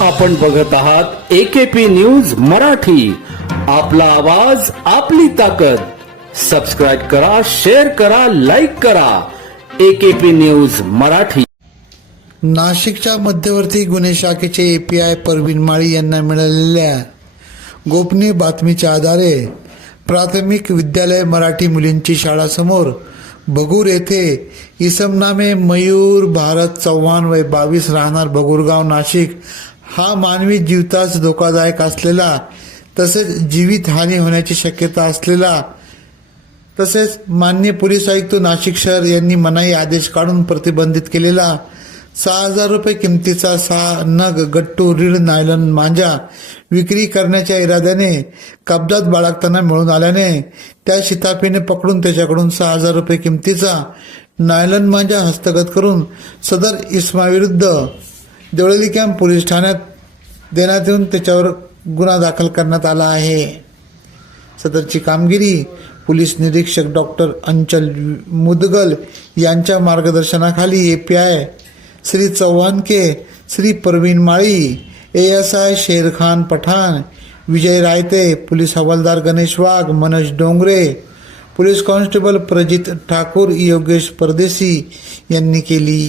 आपण बघत आहात एकेपी न्यूज मराठी. आपला आवाज आपली ताकद. सबस्क्राईब करा शेअर करा लाईक करा. AKP news Marathi. नाशिकच्या मध्यवर्ती गुन्हे शाखेचे एपीआय परवीन माळी यांना मिळालेल्या गोपनीय बातमीच्या आधारे प्राथमिक विद्यालय मराठी मुलींची शाळा समोर बगूर येथे इसमनामे मयूर भारत चव्हाण वय बावीस राहणार बगूरगाव नाशिक. हा मानवी जीवतास धोकादायक असलेला तसेच जीवितहानी होण्याची शक्यता असलेला तसेच मान्य पोलीस आयुक्त नाशिक शहर यांनी मनाई आदेश काढून प्रतिबंधित केलेला सहा हजार रुपये किमतीचा सहा नग गट्टू रीड नायलन मांजा विक्री करण्याच्या इराद्याने कब्जात बाळगताना मिळून आल्याने त्या शिताफीने पकडून त्याच्याकडून सहा हजार रुपये किमतीचा नायलन मांजा हस्तगत करून सदर इस्माविरुद्ध देवळली कॅम्प पोलीस ठाण्यात देण्यात येऊन त्याच्यावर गुन्हा दाखल करण्यात आला आहे. सदरची कामगिरी पोलीस निरीक्षक डॉक्टर अंचल मुदगल यांच्या मार्गदर्शनाखाली A P I Shri Chavhanke Shri Parveen Mali A S I Sherkhan Pathan Vijay Raite police हवालदार गणेश वाघ मनोज डोंगरे पोलीस कॉन्स्टेबल प्रजित ठाकूर योगेश परदेशी यांनी केली.